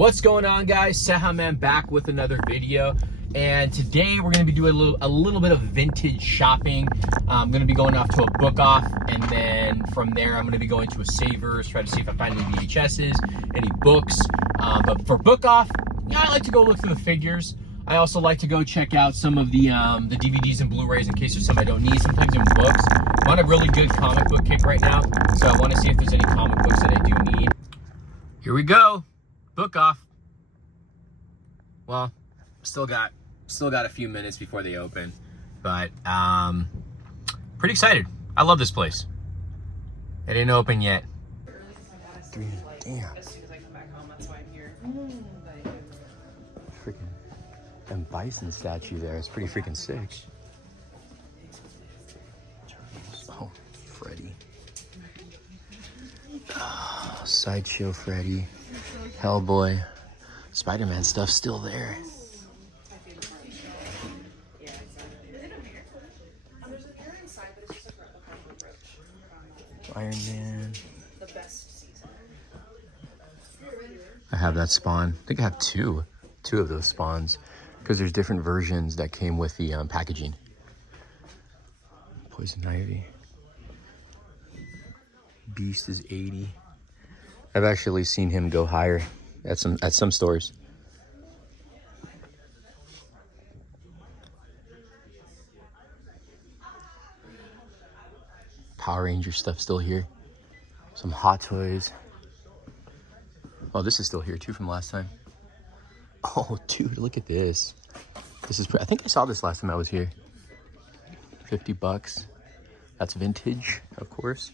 What's going on, guys? Cejaman back with another video, and today we're going to be doing a little bit of vintage shopping. I'm going to be going off to a book off, and then from there I'm going to be going to a Savers, try to see if I find any VHSs, any books. But for book off, yeah, I like to go look through the figures. I also like to go check out some of the DVDs and Blu-rays in case there's some I don't need. Sometimes in books. I'm on a really good comic book kick right now, so I want to see if there's any comic books that I do need. Here we go. Book off. Well, still got a few minutes before they open, but pretty excited. I love this place. It didn't open yet. Damn. As soon as I come back home, that's why I'm here. Freaking and bison statue there. It's pretty freaking sick. Oh, Freddy. Oh, Sideshow Freddy. Hellboy. Spider-Man stuff still there. Iron Man. I have that spawn. I think I have two of those spawns because there's different versions that came with the packaging. Poison Ivy. Beast is 80. I've actually seen him go higher at some stores. Power Ranger stuff still here. Some Hot Toys. Oh, this is still here too from last time. Oh, dude, look at this. This is, I think I saw this last time I was here. $50. That's vintage, of course.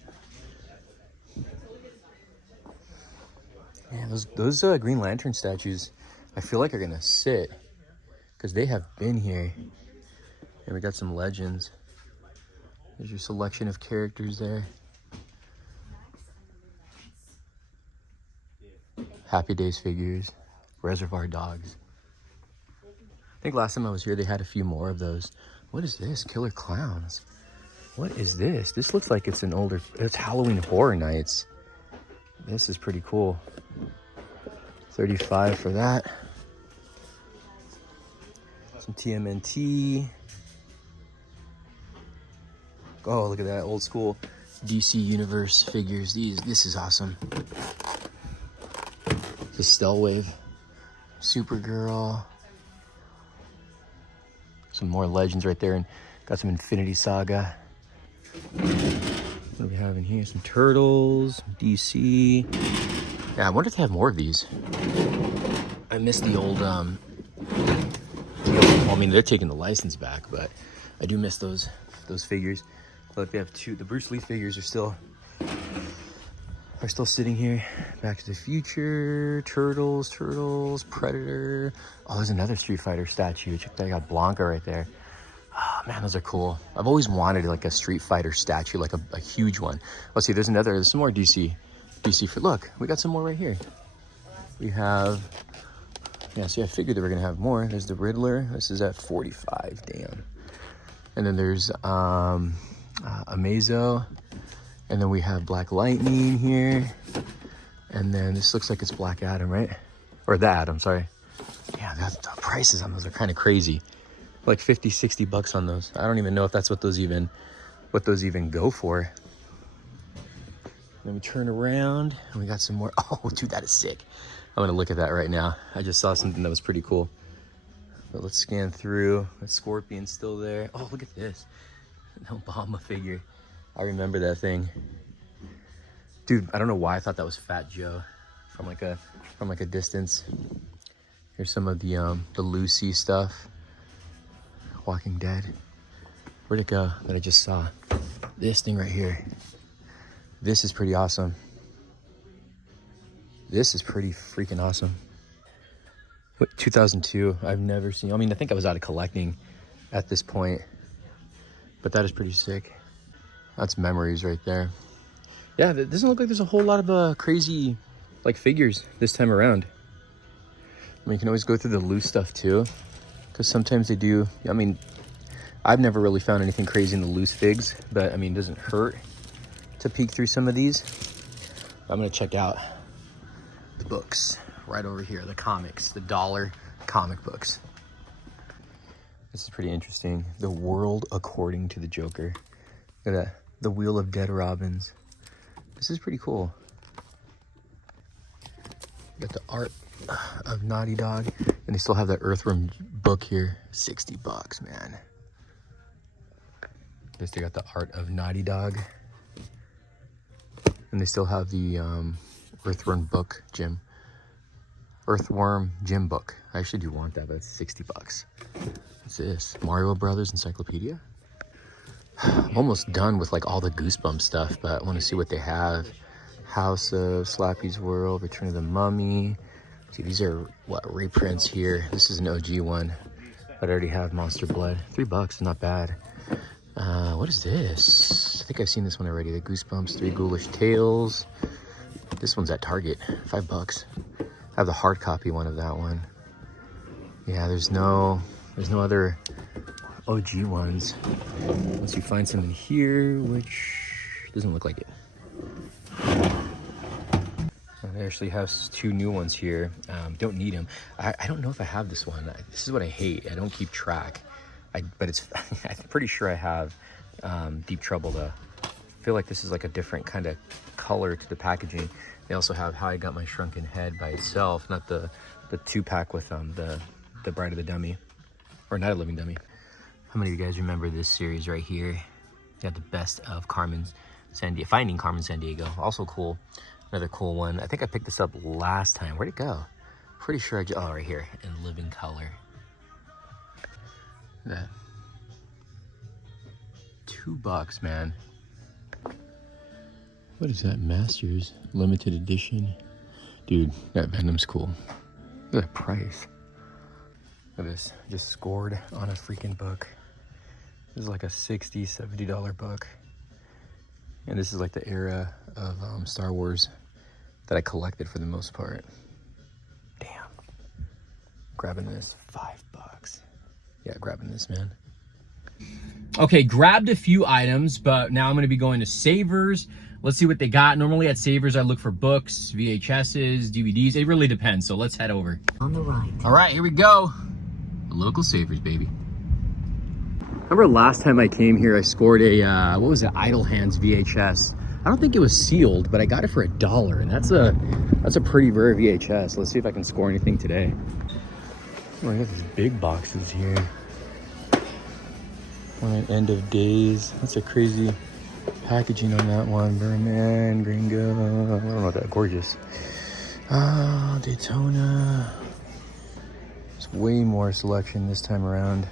Man, those Green Lantern statues, I feel like are gonna sit because they have been here. And we got some legends. There's your selection of characters there. Happy Days figures, Reservoir Dogs. I think last time I was here, they had a few more of those. What is this? Killer Clowns. What is this? This looks like it's it's Halloween Horror Nights. This is pretty cool. $35 for that. Some TMNT. Oh, look at that old school DC Universe figures. This is awesome. The Stellwave, Supergirl. Some more legends right there, and got some Infinity Saga. What do we have in here? Some Turtles, DC. Yeah, I wonder if they have more of these. I miss the old, well, I mean, they're taking the license back, but I do miss those figures. Look, they have the Bruce Lee figures are still sitting here. Back to the Future, Turtles, Predator. Oh, there's another Street Fighter statue. Check that, I got Blanca right there. Oh, man, those are cool. I've always wanted like a Street Fighter statue, like a huge one. Let's see, there's some more DC look, we got some more right here. We have, yeah, see, I figured they were gonna have more. There's the Riddler. This is at 45, damn. And then there's Amazo. And then we have Black Lightning here. And then this looks like it's Black Adam, right? Or the Adam, sorry. Yeah, the prices on those are kind of crazy. Like 50, 60 bucks on those. I don't even know if that's what those even go for. Then we turn around and we got some more. Oh, dude, that is sick. I'm gonna look at that right now. I just saw something that was pretty cool. But let's scan through. That Scorpion's still there. Oh, look at this. An Obama figure. I remember that thing. Dude, I don't know why I thought that was Fat Joe from like a distance. Here's some of the Lucy stuff. Walking Dead. Where'd it go that I just saw? This thing right here. This is pretty awesome. This is pretty freaking awesome. What, 2002, I've never seen, I mean, I think I was out of collecting at this point, but that is pretty sick. That's memories right there. Yeah, it doesn't look like there's a whole lot of crazy like figures this time around. I mean, you can always go through the loose stuff too, because sometimes they do. I mean, I've never really found anything crazy in the loose figs, but I mean, it doesn't hurt to peek through some of these. I'm gonna check out the books. right over here, the comics, the dollar comic books. This is pretty interesting. The World According to the Joker. Look at that. The Wheel of Dead Robins. This is pretty cool. Got the art of Naughty Dog. And they still have that Earthworm book here. $60, man. They still got the art of Naughty Dog. And they still have the Earthworm book gym. Earthworm gym book. I actually do want that, but it's $60. What's this? Mario Brothers Encyclopedia? I'm almost done with like all the Goosebumps stuff, but I want to see what they have. House of Slappy's World, Return of the Mummy. See, these are what reprints here. This is an OG one, but I already have Monster Blood. $3 is not bad. What is this? I think I've seen this one already. The Goosebumps 3 Ghoulish Tales. This one's at Target, $5. I have the hard copy one of that one. Yeah, there's no other OG ones. Unless you find some in here, which doesn't look like it. They actually have 2 new ones here. Don't need them. I don't know if I have this one. This is what I hate. I don't keep track. But it's I'm pretty sure I have Deep Trouble though. I feel like this is like a different kind of color to the packaging. They also have How I Got My Shrunken Head by itself, not the 2-pack with the Bride of the Dummy, or Night of the Living Dummy. How many of you guys remember this series right here? You got the Best of Finding Carmen Sandiego. Also cool. Another cool one. I think I picked this up last time. Where'd it go? Pretty sure oh, right here, in living color. That $2, man. What is that? Masters limited edition. Dude, that Venom's cool. Look at that price. Look at this. Just scored on a freaking book. This is like a $60, $70 book. And this is like the era of Star Wars that I collected for the most part. Damn. Grabbing this, $5. Yeah, grabbing this, man. Okay, grabbed a few items, but now I'm gonna be going to Savers. Let's see what they got. Normally at Savers, I look for books, VHSs, DVDs. It really depends, so let's head over. On the right. All right, here we go. The local Savers, baby. Remember last time I came here, I scored a, what was it, Idle Hands VHS. I don't think it was sealed, but I got it for $1, and that's a pretty rare VHS. Let's see if I can score anything today. Oh, I got these big boxes here. One at End of Days. That's a crazy packaging on that one. Berman, Gringo. I don't know that. Gorgeous. Ah, Daytona. There's way more selection this time around.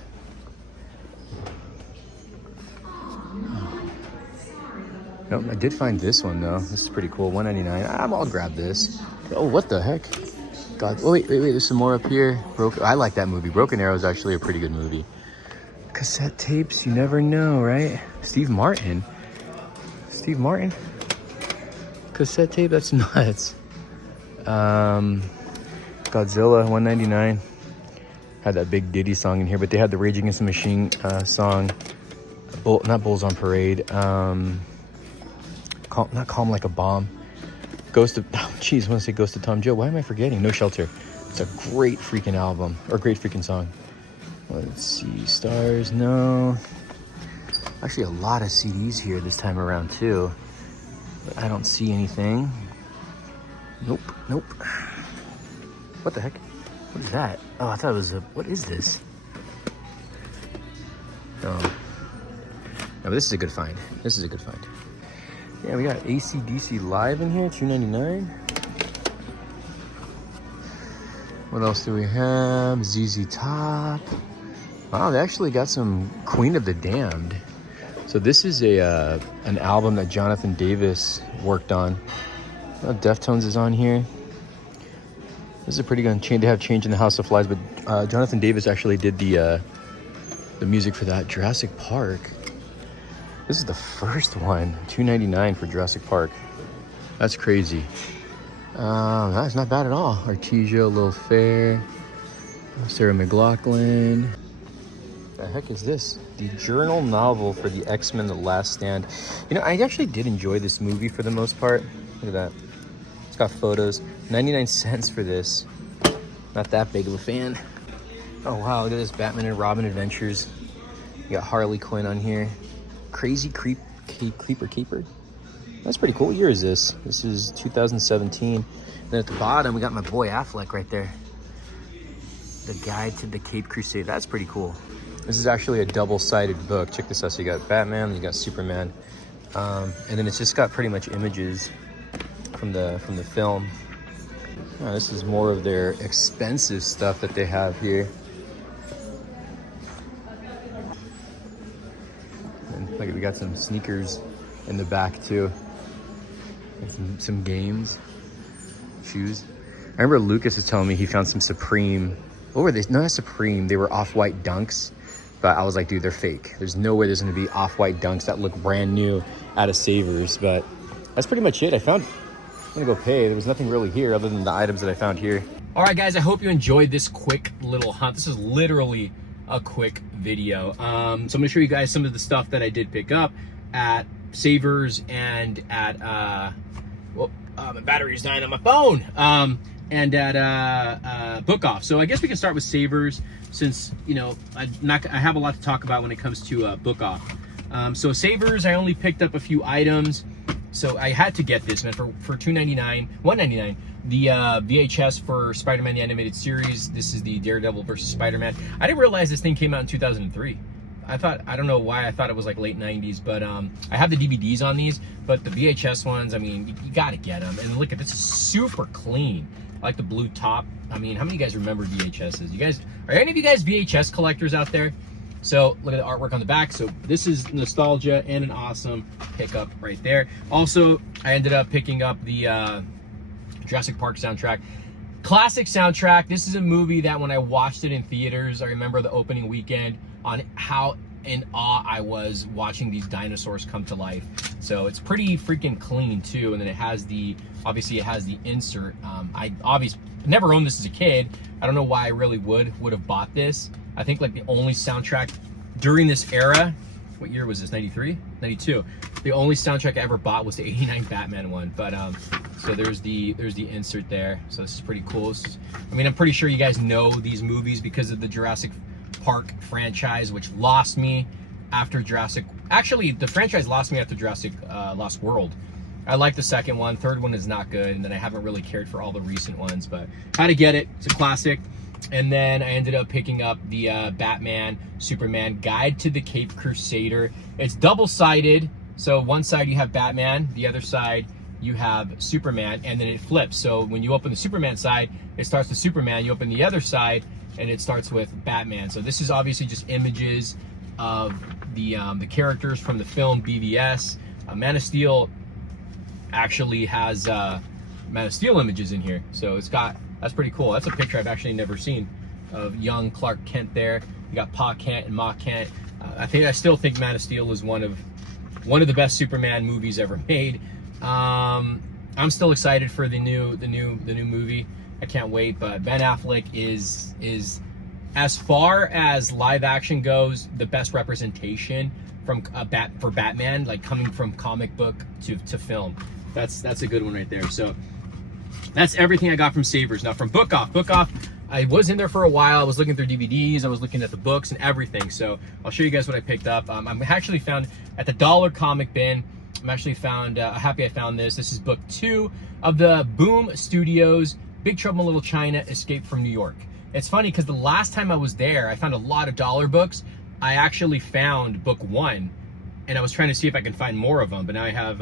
Nope, I did find this one though. This is pretty cool. $1.99. I'll grab this. Oh, what the heck? God. Oh, wait. There's some more up here. I like that movie. Broken Arrow is actually a pretty good movie. Cassette tapes, you never know, right? Steve Martin. Cassette tape, that's nuts. Godzilla, $1.99. Had that big Diddy song in here, but they had the Rage Against the Machine song. Not Bulls on Parade. Not Calm Like a Bomb. I want to say Ghost of Tom Joe. Why am I forgetting? No Shelter. It's a great freaking album, or great freaking song. Let's see, Stars, no. Actually, a lot of CDs here this time around too. But I don't see anything. Nope. What the heck? What is that? Oh, I thought it was what is this? Oh. No, but this is a good find. Yeah, we got AC/DC Live in here, $2.99. What else do we have? ZZ Top. Wow, they actually got some Queen of the Damned. So this is an album that Jonathan Davis worked on. Deftones is on here. This is a pretty good chain. They have Change in the House of Flies, but Jonathan Davis actually did the music for that. Jurassic Park. This is the first one. $2.99 for Jurassic Park. That's crazy. That's not bad at all. Artesia, Lil Fair, Sarah McLachlan. The heck is this? The journal novel for the X-Men: The Last Stand. You know, I actually did enjoy this movie for the most part. Look at that. It's got photos. 99 cents for this. Not that big of a fan. Oh wow, look at this Batman and Robin Adventures. You got Harley Quinn on here. Crazy Creeper. That's pretty cool. What year is this? This is 2017. Then at the bottom, we got my boy Affleck right there. The Guide to the Cape Crusade. That's pretty cool. This is actually a double-sided book. Check this out. So you got Batman, and you got Superman. And then it's just got pretty much images from the film. Oh, this is more of their expensive stuff that they have here. And look, we got some sneakers in the back too. And some games, shoes. I remember Lucas was telling me he found some Supreme. What were they? No, not Supreme. They were off-white Dunks. But I was like, dude, they're fake. There's no way there's gonna be off-white Dunks that look brand new out of Savers. But that's pretty much it. I'm gonna go pay. There was nothing really here other than the items that I found here. All right, guys, I hope you enjoyed this quick little hunt. This is literally a quick video. So I'm gonna show you guys some of the stuff that I did pick up at Savers and at, my battery's dying on my phone. And at Book Off. So I guess we can start with Savers since, you know, I have a lot to talk about when it comes to Book Off. So Savers, I only picked up a few items. So I had to get this, man, for $2.99, $1.99. The VHS for Spider-Man the Animated Series. This is the Daredevil versus Spider-Man. I didn't realize this thing came out in 2003. I don't know why I thought it was like late 90s, but I have the DVDs on these, but the VHS ones, I mean, you gotta get them. And look at this, is super clean. I like the blue top. I mean, how many of you guys remember VHSs? Are any of you guys VHS collectors out there? So look at the artwork on the back. So this is nostalgia and an awesome pickup right there. Also, I ended up picking up the Jurassic Park soundtrack. Classic soundtrack. This is a movie that when I watched it in theaters, I remember the opening weekend on how in awe I was watching these dinosaurs come to life. So it's pretty freaking clean too. And then it has obviously it has the insert. I obviously never owned this as a kid. I don't know why I really would have bought this. I think like the only soundtrack during this era, what year was this? 93? 92. The only soundtrack I ever bought was the 89 Batman one. But so there's the insert there. So this is pretty cool. I mean, I'm pretty sure you guys know these movies because of the Jurassic Park franchise, which lost me after Jurassic. Actually, the franchise lost me after Jurassic Lost World. I like the second one. Third one is not good, and then I haven't really cared for all the recent ones, but had to get it. It's a classic. And then I ended up picking up the Batman, Superman Guide to the Cape Crusader. It's double-sided, so one side you have Batman, the other side you have Superman, and then it flips. So when you open the Superman side, it starts with Superman. You open the other side, and it starts with Batman. So this is obviously just images of the characters from the film BVS. Man of Steel actually has Man of Steel images in here. So that's pretty cool. That's a picture I've actually never seen of young Clark Kent there. You got Pa Kent and Ma Kent. I still think Man of Steel is one of the best Superman movies ever made. I'm still excited for the new movie. I can't wait. But Ben Affleck is as far as live action goes, the best representation for Batman, like coming from comic book to film. That's a good one right there. So that's everything I got from Savers. Now from Book Off, I was in there for a while. I was looking through DVDs. I was looking at the books and everything. So I'll show you guys what I picked up. I'm actually found at the dollar comic bin. I'm actually happy I found this. This is book 2 of the Boom Studios Big Trouble in Little China Escape from New York. It's funny because the last time I was there, I found a lot of dollar books. I actually found book 1 and I was trying to see if I can find more of them, but now I have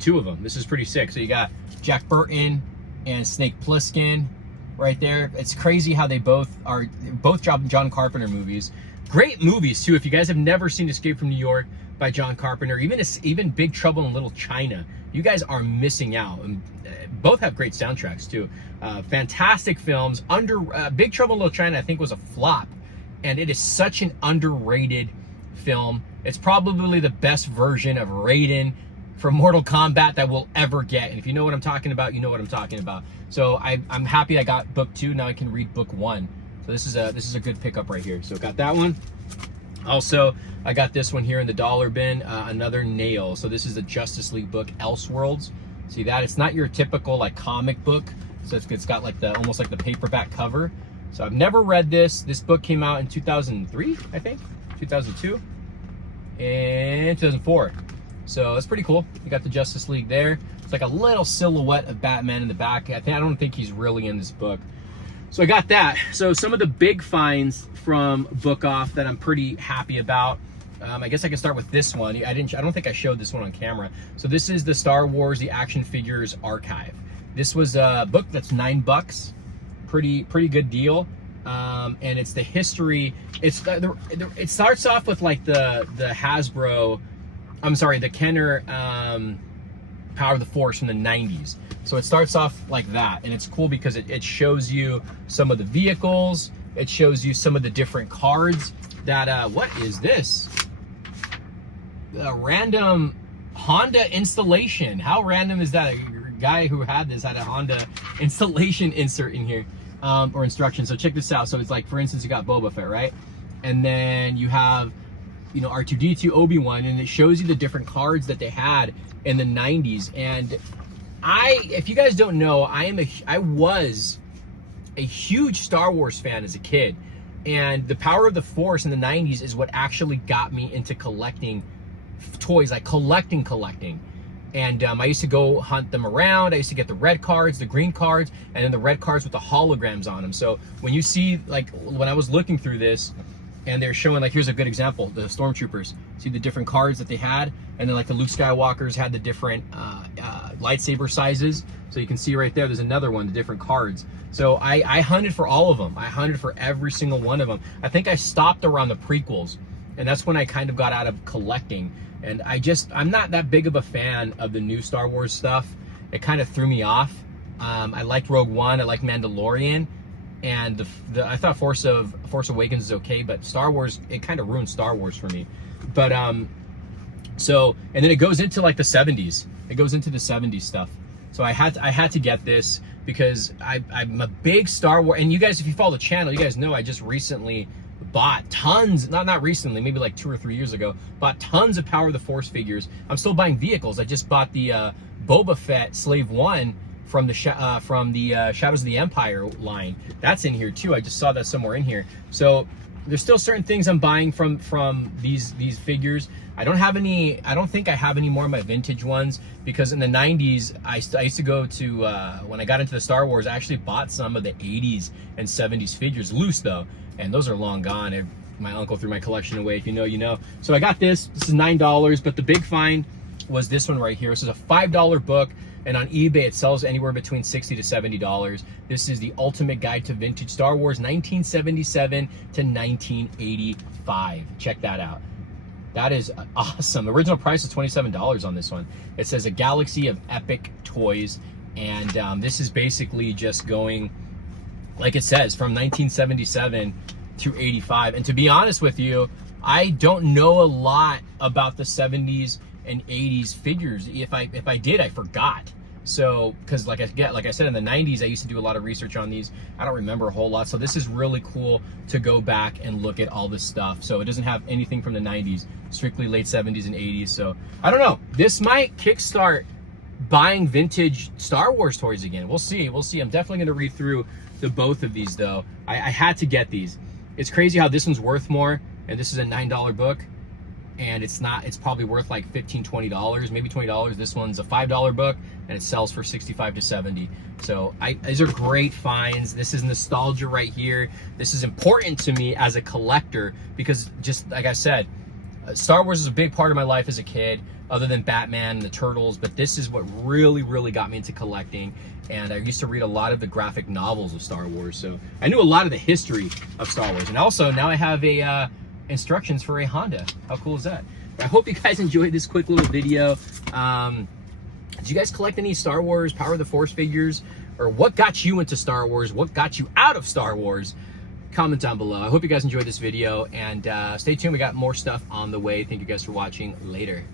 2 of them. This is pretty sick. So you got Jack Burton and Snake Plissken right there. It's crazy how they both John Carpenter movies. Great movies too. If you guys have never seen Escape from New York by John Carpenter, even Big Trouble in Little China, you guys are missing out. And both have great soundtracks too. Fantastic films. Big Trouble in Little China I think was a flop, and it is such an underrated film. It's probably the best version of Raiden from Mortal Kombat that we'll ever get. And if you know what I'm talking about, you know what I'm talking about. So I'm happy I got book 2. Now I can read book 1. So this is a good pickup right here. So got that one. Also, I got this one here in the dollar bin, another Nail. So this is the Justice League book, Elseworlds. See that? It's not your typical like comic book. So it's got like the almost like the paperback cover. So I've never read this. This book came out in 2003, I think, 2002, and 2004. So it's pretty cool. You got the Justice League there. It's like a little silhouette of Batman in the back. I don't think he's really in this book. So I got that. So some of the big finds from Book Off that I'm pretty happy about. I guess I can start with this one. I don't think I showed this one on camera. So this is the Star Wars The Action Figures Archive. This was a book that's $9. Pretty good deal. And it's the history. It starts off with like the Hasbro, I'm sorry, the Kenner Power of the Force from the 90s. So it starts off like that, and it's cool because it shows you some of the vehicles. It shows you some of the different cards that, what is this? A random Honda installation. How random is that? A guy who had this had a Honda installation insert in here, or instructions. So check this out. So it's like, for instance, you got Boba Fett, right? And then you have, you know, R2-D2, Obi-Wan, and it shows you the different cards that they had in the 90s. And if you guys don't know, I was a huge Star Wars fan as a kid, and the Power of the Force in the 90s is what actually got me into collecting toys, like collecting. And I used to go hunt them around. I used to get the red cards, the green cards, and then the red cards with the holograms on them. So when you see, like, when I was looking through this, and they're showing, like, here's a good example, the Stormtroopers. See the different cards that they had? And then, like, the Luke Skywalkers had the different lightsaber sizes. So you can see right there, there's another one, the different cards. So I hunted for all of them. I hunted for every single one of them. I think I stopped around the prequels, and that's when I kind of got out of collecting. And I'm not that big of a fan of the new Star Wars stuff. It kind of threw me off. I liked Rogue One, I liked Mandalorian, and I thought Force Awakens is okay, but Star Wars, it kind of ruined Star Wars for me. But so, and then it goes into like the 70s. It goes into the 70s stuff. So I had to get this because I'm a big Star Wars, and you guys, if you follow the channel, you guys know I just recently bought tons, not recently, maybe like 2 or 3 years ago, bought tons of Power of the Force figures. I'm still buying vehicles. I just bought the Boba Fett Slave 1 from the Shadows of the Empire line. That's in here too. I just saw that somewhere in here. So there's still certain things I'm buying from these figures. I don't think I have any more of my vintage ones, because in the 90s, I used to go to, when I got into the Star Wars, I actually bought some of the 80s and 70s figures, loose though, and those are long gone. My uncle threw my collection away. If you know, you know. So I got this. This is $9, but the big find was this one right here. This is a $5 book, and on eBay it sells anywhere between $60 to $70. This is the Ultimate Guide to Vintage Star Wars, 1977 to 1985. Check that out. That is awesome. The original price is $27 on this one. It says a galaxy of epic toys, and this is basically just going, like it says, from 1977 to 85. And to be honest with you, I don't know a lot about the 70s and 80s figures. If I did, I forgot. So, because like I said, in the 90s, I used to do a lot of research on these. I don't remember a whole lot. So this is really cool to go back and look at all this stuff. So it doesn't have anything from the 90s, strictly late 70s and 80s. So I don't know. This might kickstart buying vintage Star Wars toys again. We'll see. We'll see. I'm definitely going to read through the both of these though. I had to get these. It's crazy how this one's worth more, and this is a $9 book, and it's probably worth like $15, $20, maybe $20. This one's a $5 book, and it sells for $65 to $70. So these are great finds. This is nostalgia right here. This is important to me as a collector because, just like I said, Star Wars is a big part of my life as a kid, other than Batman and the Turtles, but this is what really got me into collecting. And I used to read a lot of the graphic novels of Star Wars, so I knew a lot of the history of Star Wars. And also, now I have a instructions for a Honda. How cool is that? I hope you guys enjoyed this quick little video. Did you guys collect any Star Wars Power of the Force figures? Or what got you into Star Wars? What got you out of Star Wars? Comment down below. I hope you guys enjoyed this video, and stay tuned. We got more stuff on the way. Thank you guys for watching. Later.